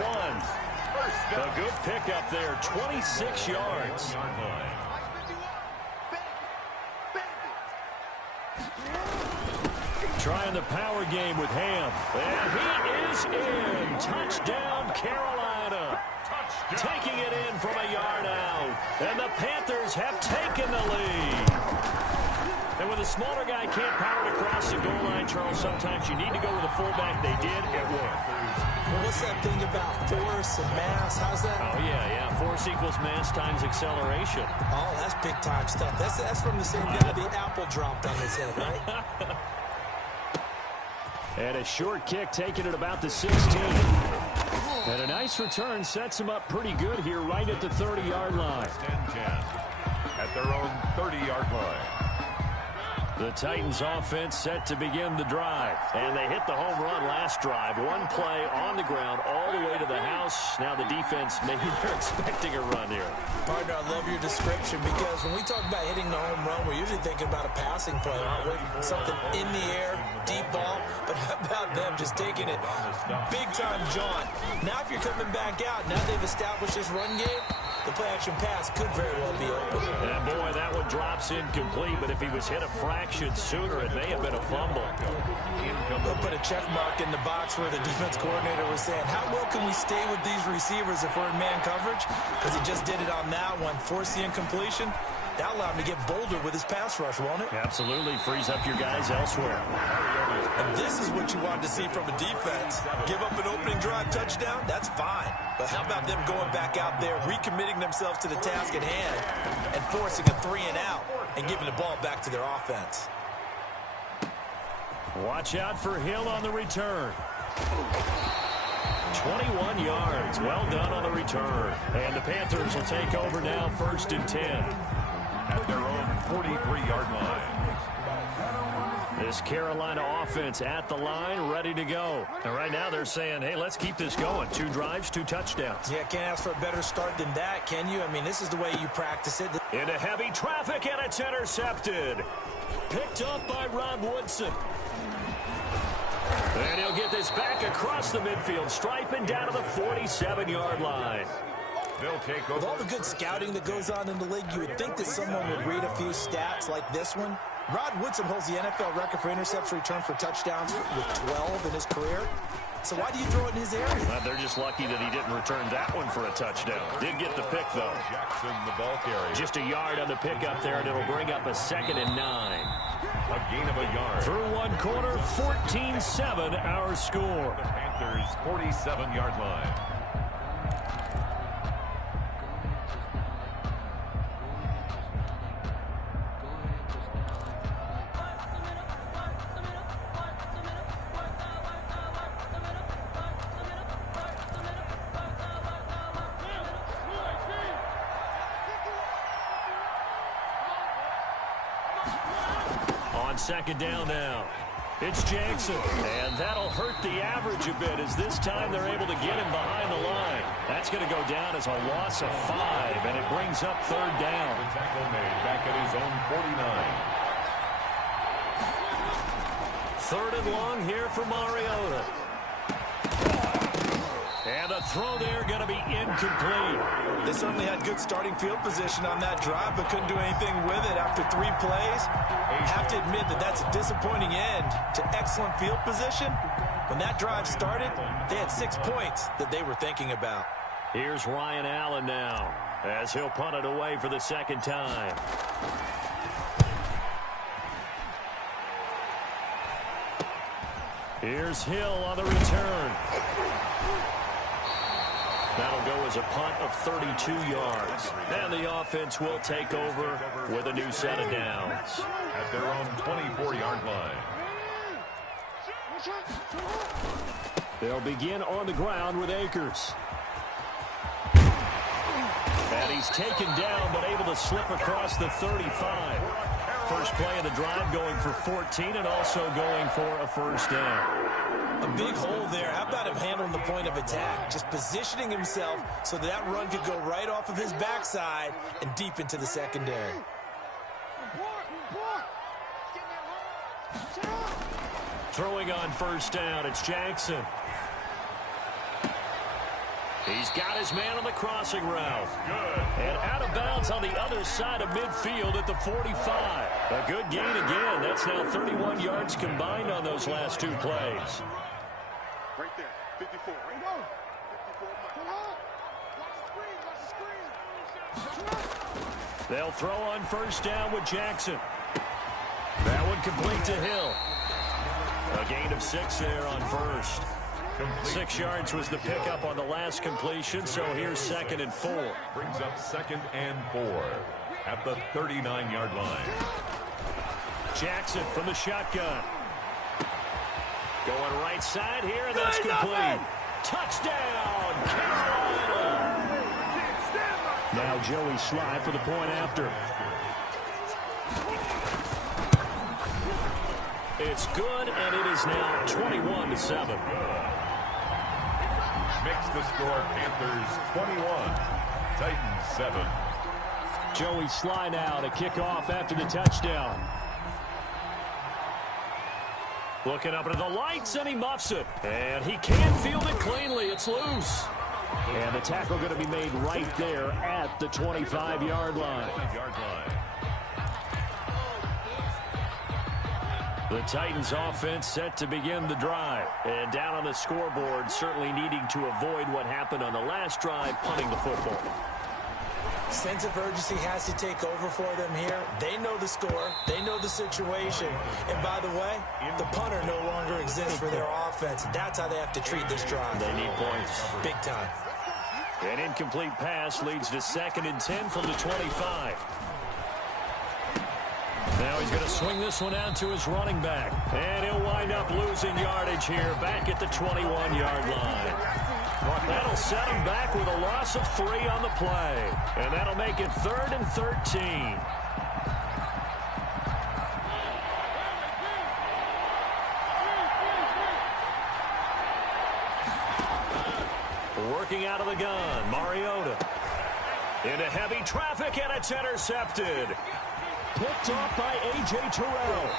A good pickup there, 26 yards. Trying the power game with Ham. And he is in. Touchdown, Carolina. Taking it in from a yard out. And the Panthers have taken the lead. And when the smaller guy can't power it across the goal line, Charles, sometimes you need to go with a fullback. They did. It worked. Well, what's that thing about force and mass? How's that? Oh, yeah. Force equals mass times acceleration. Oh, that's big-time stuff. That's from the same guy the apple dropped on his head, right? And a short kick taken at about the 16. And a nice return sets him up pretty good here right at the 30-yard line. 10-10 at their own 30-yard line. The Titans offense set to begin the drive. And they hit the home run last drive. One play on the ground all the way to the house. Now the defense, maybe they're expecting a run here. Partner, I love your description because when we talk about hitting the home run, we're usually thinking about a passing play, aren't we? Something in the air, deep ball. But how about them just taking it big-time jaunt? Now if you're coming back out, now they've established this run game, the play-action pass could very well be open. And boy, that one drops incomplete, but if he was hit a fraction sooner, it may have been a fumble. They'll put a check mark in the box where the defense coordinator was saying, how well can we stay with these receivers if we're in man coverage? Because he just did it on that one, force the incompletion. That allowed him to get bolder with his pass rush, won't it? Absolutely, frees up your guys elsewhere. And this is what you wanted to see from a defense. Give up an opening drive touchdown, that's fine. But how about them going back out there, recommitting themselves to the task at hand, and forcing a 3-and-out, and giving the ball back to their offense? Watch out for Hill on the return. 21 yards. Well done on the return. And the Panthers will take over now, 1st and 10. At their own 43-yard line. This Carolina offense at the line, ready to go. And right now they're saying, hey, let's keep this going. 2 drives, 2 touchdowns. Yeah, can't ask for a better start than that, can you? I mean, this is the way you practice it. Into heavy traffic, and it's intercepted. Picked up by Rod Woodson. And he'll get this back across the midfield, striping down to the 47-yard line. They'll take over. With all the good scouting that goes on in the league, you would think that someone would read a few stats like this one. Rod Woodson holds the NFL record for intercepts returned for touchdowns with 12 in his career. So why do you throw it in his area? Well, they're just lucky that he didn't return that one for a touchdown. Did get the pick, though. Jackson, the ball carrier. Just a yard on the pickup there, and it'll bring up a 2nd and 9. A gain of a yard. Through one quarter, 14-7 our score. The Panthers' 47-yard line. On 2nd down now. It's Jackson, and that'll hurt the average a bit as this time they're able to get him behind the line. That's going to go down as a loss of 5, and it brings up 3rd down. The tackle made back at his own 49. 3rd and long here for Mariota. And the throw there going to be incomplete. They certainly had good starting field position on that drive, but couldn't do anything with it after 3 plays. Have to admit that that's a disappointing end to excellent field position. When that drive started, they had 6 points that they were thinking about. Here's Ryan Allen now as he'll punt it away for the 2nd time. Here's Hill on the return. That'll go as a punt of 32 yards. And the offense will take over with a new set of downs. At their own 24-yard line. They'll begin on the ground with Akers. And he's taken down, but able to slip across the 35. First play of the drive going for 14 and also going for a first down. A big hole there. How about him handling the point of attack? Just positioning himself so that run could go right off of his backside and deep into the secondary. Throwing on first down, it's Jackson. He's got his man on the crossing route. Good. And out of bounds on the other side of midfield at the 45. A good gain again. That's now 31 yards combined on those last two plays. Right there, 54. Right go. 54. They'll throw on first down with Jackson. That one complete to Hill. A gain of 6 there on first. 6 yards was the pickup on the last completion, so here's 2nd and 4. Brings up 2nd and 4 at the 39-yard line. Jackson from the shotgun. Going right side here, and that's complete. Touchdown, Carolina! Now Joey Sly for the point after. It's good, and it is now 21-7. Makes the score Panthers 21, Titans 7. Joey Sly now to kick off after the touchdown. Looking up into the lights, and he muffs it. And he can't field it cleanly. It's loose. And the tackle going to be made right there at the 25-yard line. The Titans offense set to begin the drive. And down on the scoreboard, certainly needing to avoid what happened on the last drive, punting the football. Sense of urgency has to take over for them here. They know the score. They know the situation. And by the way, the punter no longer exists for their offense. That's how they have to treat this drive. They need points. Big time. An incomplete pass leads to 2nd and 10 from the 25. Now he's going to swing this one out to his running back. And he'll wind up losing yardage here back at the 21-yard line. That'll set him back with a loss of 3 on the play. And that'll make it 3rd and 13. Working out of the gun, Mariota. Into heavy traffic, and it's intercepted. Picked off by A.J. Terrell.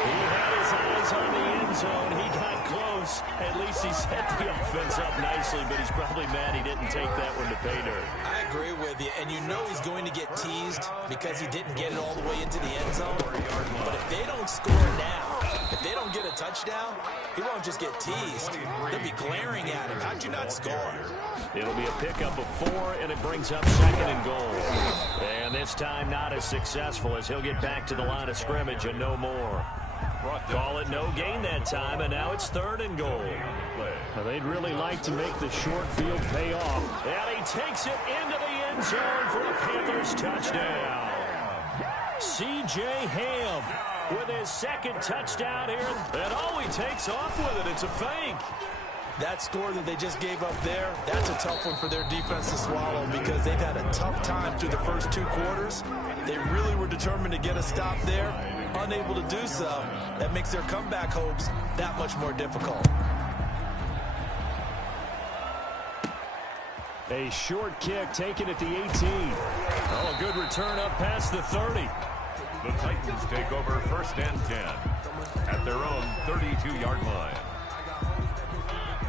He had his eyes on the end zone. He got close. At least he set the offense up nicely, but he's probably mad he didn't take that one to pay dirt. I agree with you, and you know he's going to get teased because he didn't get it all the way into the end zone. But if they don't score now, if they don't get a touchdown, he won't just get teased. They'll be glaring at him. How'd you not score? It'll be a pickup of 4, and it brings up 2nd and goal. And this time not as successful as he'll get back to the line of scrimmage and no more. Call it no gain that time, and now it's 3rd and goal. Well, they'd really like to make the short field pay off. And he takes it into the end zone for a Panthers touchdown. C.J. Ham with his 2nd touchdown here. And he takes off with it. It's a fake. That score that they just gave up there, that's a tough one for their defense to swallow because they've had a tough time through the first 2 quarters. They really were determined to get a stop there, unable to do so. That makes their comeback hopes that much more difficult. A short kick taken at the 18. Oh, a good return up past the 30. The Titans take over 1st and 10 at their own 32-yard line.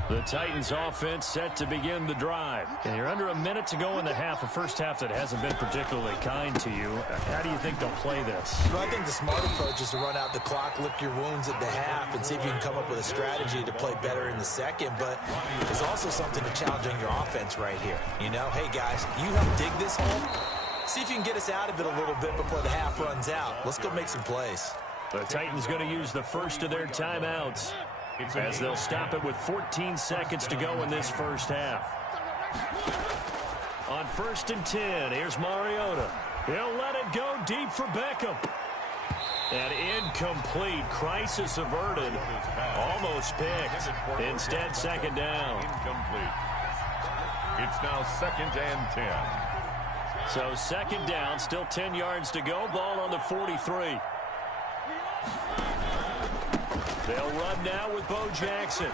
The Titans offense set to begin the drive. And you're under a minute to go in the half, a first half that hasn't been particularly kind to you. How do you think they'll play this? Well, I think the smart approach is to run out the clock, lick your wounds at the half, and see if you can come up with a strategy to play better in the second. But there's also something to challenge on your offense right here. You know, hey, guys, you help dig this hole. See if you can get us out of it a little bit before the half runs out. Let's go make some plays. The Titans going to use the first of their timeouts. as they'll stop it with 14 seconds to go in this first half. On 1st and 10, here's Mariota. He'll let it go deep for Beckham. And incomplete. Crisis averted. Almost picked. Instead, 2nd down. Incomplete. It's now 2nd and 10. So 2nd down, still 10 yards to go. Ball on the 43. They'll run now with Bo Jackson.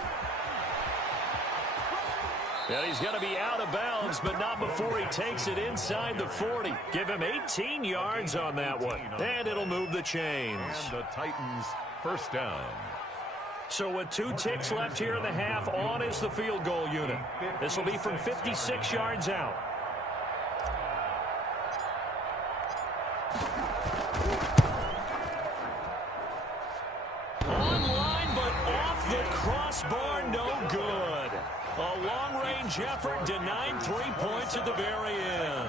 And he's going to be out of bounds, but not before he takes it inside the 40. Give him 18 yards on that one. And it'll move the chains. And the Titans, 1st down. So with 2 ticks left here in the half, on is the field goal unit. This will be from 56 yards out. Online, but off the crossbar, no good. A long-range effort denying 3 points at the very end.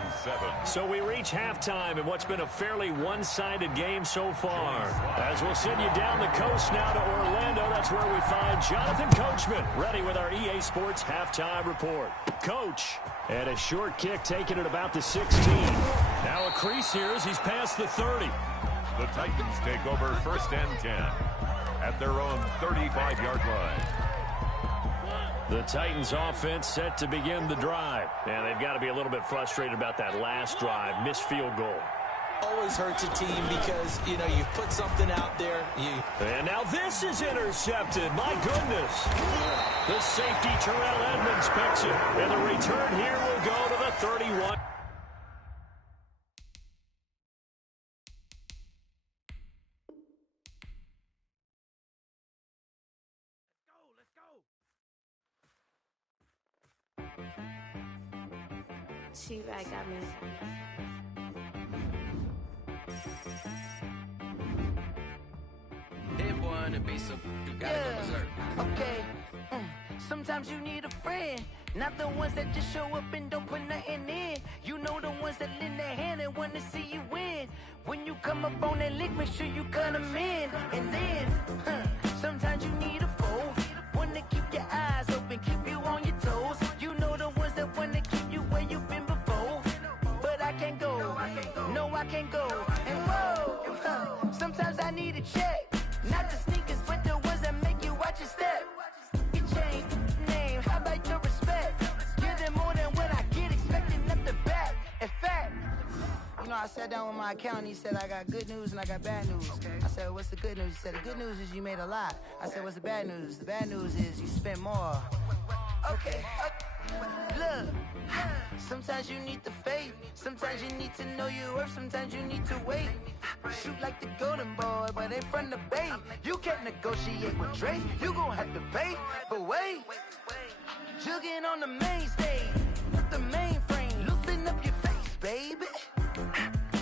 So we reach halftime in what's been a fairly one-sided game so far. As we'll send you down the coast now to Orlando, that's where we find Jonathan Coachman, ready with our EA Sports halftime report. Coach, and a short kick taken at about the 16. Now a crease here as he's past the 30. The Titans take over 1st and 10 at their own 35-yard line. The Titans offense set to begin the drive. And they've got to be a little bit frustrated about that last drive, missed field goal. Always hurts a team because, you know, you've put something out there. And now this is intercepted. My goodness. The safety, Terrell Edmonds, picks it. And the return here will go to the 31. T-Rag got me. That boy on the beat, so you gotta go berserk. Okay. Sometimes you need a friend, not the ones that just show up and don't put nothing in. You know the ones that lend their hand and want to see you win. When you come up on that lick, make sure you cut them in. And then, sometimes you need a foe, one to keep your eyes open, keep you on your toes. You know the ones that want to keep you where you've been before. But I can't go, no I can't go. And whoa, sometimes I need a check, not the sneakers, but the ones that make you watch your step. You change name, how about your respect? Give them more than what I get, expecting nothing back. In fact, you know, I sat down with my accountant, he said I got good news and I got bad news. I said, what's the good news? He said, the good news is you made a lot. I said, what's the bad news? The bad news is you spent more. Okay, look, sometimes you need the faith, sometimes you need to know your worth, sometimes you need to wait. Shoot like the golden boy, but ain't from the bay. You can't negotiate with Drake, you gon' have to pay. But wait, jugging on the main stage, with the mainframe, loosen up your face, baby.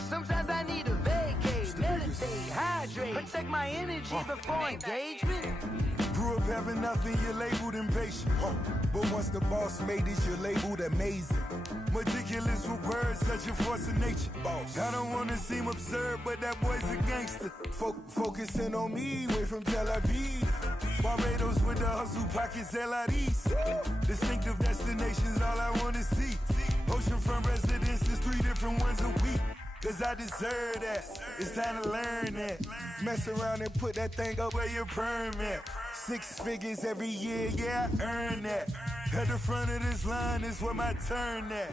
Sometimes I need a vacate, meditate, hydrate, protect my energy before engagement. Grew up having nothing, you're labeled impatient. But once the boss made it, you're labeled amazing. Meticulous with words, such a force of nature. I don't want to seem absurd, but that boy's a gangster. Focusing on me, way from Tel Aviv. Barbados with the hustle pockets, LIDs. Distinctive destinations, all I want to see. Oceanfront residences, 3 different ones a week. Cause I deserve that, it's time to learn that. Mess around and put that thing up where your permit. 6 figures every year, yeah, I earn that. At the front of this line is where my turn at.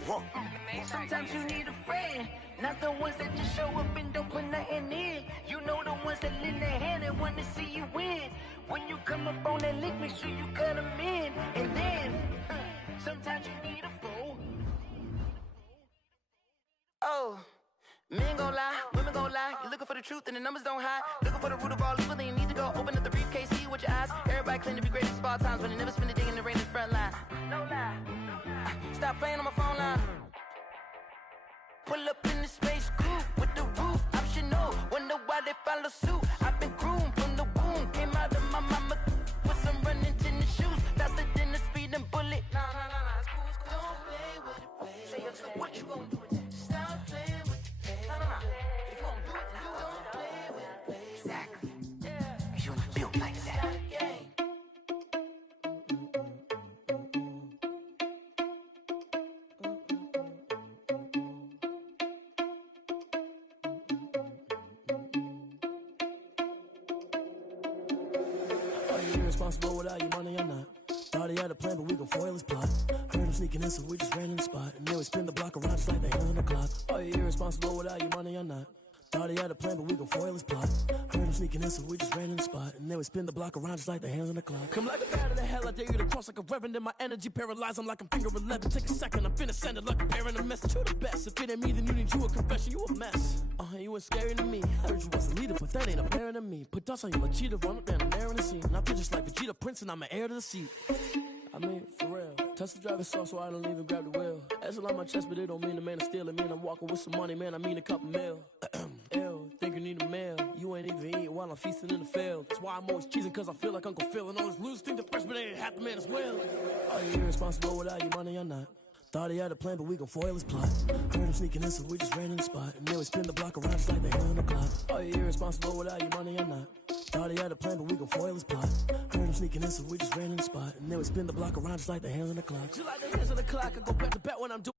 Sometimes you need a friend, not the ones that just show up and don't put nothing in. You know the ones that lend their hand and want to see you win. When you come up on that lick, make sure you cut them in. And then, sometimes you need a foe. Oh. Men gon' lie, women gon' lie. You're looking for the truth and the numbers don't hide. Looking for the root of all evil, then you need to go open up the briefcase, see with your eyes. Everybody claim to be greatest of all times, but they never spend a day in the rain in the front line. No lie. Stop playing on my phone line. Pull up in the space coupe with the roof optional. Wonder why they follow suit. I've been groomed from the womb. Came out of my mama with some running tennis shoes. Faster than the speeding bullet. Nah, it's cool, it's cool. Don't play with it, play. Say what you gon' do with it? Stop playing with it. If you don't do it, then don't play with it. Exactly. Yeah. You're not built like that. irresponsible without your money or not. Thought he had a plan, but we gon' foil his plot. Heard him sneaking in, so we just ran in the spot. And then we spin the block around just like the hands on the clock. Are you irresponsible without your money or not? Thought he had a plan, but we gon' foil his plot. Heard him sneaking in, so we just ran in the spot. And then we spin the block around just like the hands on the clock. Come like a bat of the hell, I dare you to cross like a reverend. And my energy paralyzed, I'm like I'm finger 11. Take a second, I'm finna send it like a parent a message. You the best, if it ain't me, then you need you a confession. You a mess, you ain't scary to me. Heard you was a leader, but that ain't apparent to me. Put dust on you like cheetah, run up and I'm there in the scene. And I feel just like Vegeta Prince, and I'm an heir to the seat. I mean, for real. Touch the driver's soft, so I don't even grab the wheel. That's on my chest, but it don't mean the man is stealing. Mean I'm walking with some money, man, I mean a couple mil. Ew, think you need a meal. You ain't even eating while I'm feasting in the field. That's why I'm always cheesing, cause I feel like Uncle Phil. And all those losers think the freshman ain't half the man as well. Are you irresponsible without your money or not? Thought he had a plan, but we gon' foil his plot. Heard him sneaking in, so we just ran in the spot. And then we spin the block around just like the hands on the clock. Are you irresponsible without your money or not? Thought he had a plan, but we gon' foil his plot. Heard him sneaking in, so we just ran in the spot. And then we spin the block around just like the hands on the clock. Just like the hands on the clock, I go back to back when I'm doing